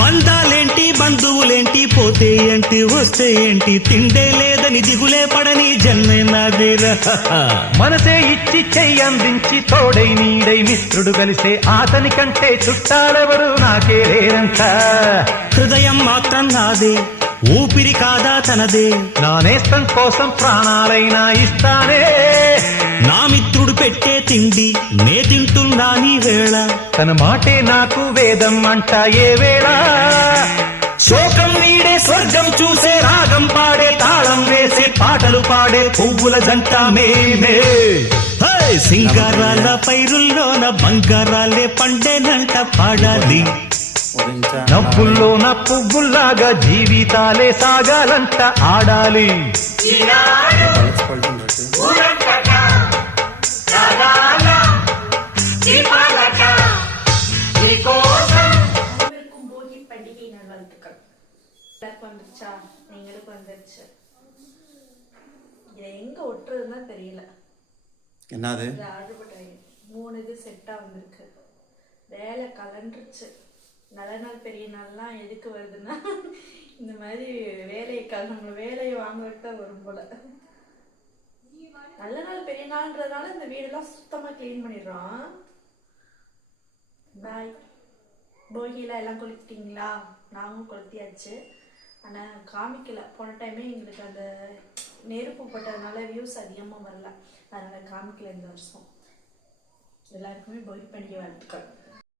బంధాలేంటి బంధువులేంటి పోతే ఏంటి వస్తే ఏంటి తిండే లేదని దిగులే పడని జన్మే నాదిరా. మనసే ఇచ్చి చెయ్యి అందించి తోడై నీడై మిత్రుడు కలిసే అతని కంటే చుట్టాలెవరు నాకే లేరంట. హృదయం మాత్రం నాదే, ఊపిరి కాదా తనదే, నా నేస్తం కోసం ప్రాణాలైనా ఇస్తానే. నా మిత్రుడు పెట్టే తిండి నే తింటున్నా నీ వేళ, తన మాటే నాకు వేదం అంట ఏ వేళ. శోకం నీడే స్వర్గం చూసే రాగం పాడే తాళం వేసే పాటలు పాడే పువ్వుల జంట మేమే. సింగారాల పైరుల్లోన బంగారాలే పండేనంట పాడాలి. నవ్వుల్లోన పువ్వుల్లాగా జీవితాలే సాగాలంట ఆడాలి. வந்துருச்சா, எங்களுக்கு வந்துருச்சு. இதை எங்க ஒட்டுறதுன்னா தெரியல. என்னது ஆர்டர் பண்ண 3 இது செட்டா வந்திருக்கு. வேலை கலண்டுருச்சு. நல்ல நாள் பெரிய நாள்லாம் எதுக்கு வருதுன்னா இந்த மாதிரி நம்ம வேலையை வாங்குறதுக்கு தான் வரும் போல. நல்ல நாள் பெரிய நாள்ன்றதுனால இந்த வீடெல்லாம் சுத்தமா கிளீன் பண்ணிடுறோம். பாய். போகியில எல்லாம் கொளுத்திட்டீங்களா? நாங்களும் கொளுத்தியாச்சு. ஆனால் காமிக்கல. போன டைமே எங்களுக்கு அந்த நெருப்பு போட்டதுனால வியூஸ் அதிகமாக வரல, அதனால் காமிக்கல இந்த வருஷம். எல்லாருக்குமே போகி பண்டிகை வாழ்த்துக்கள்.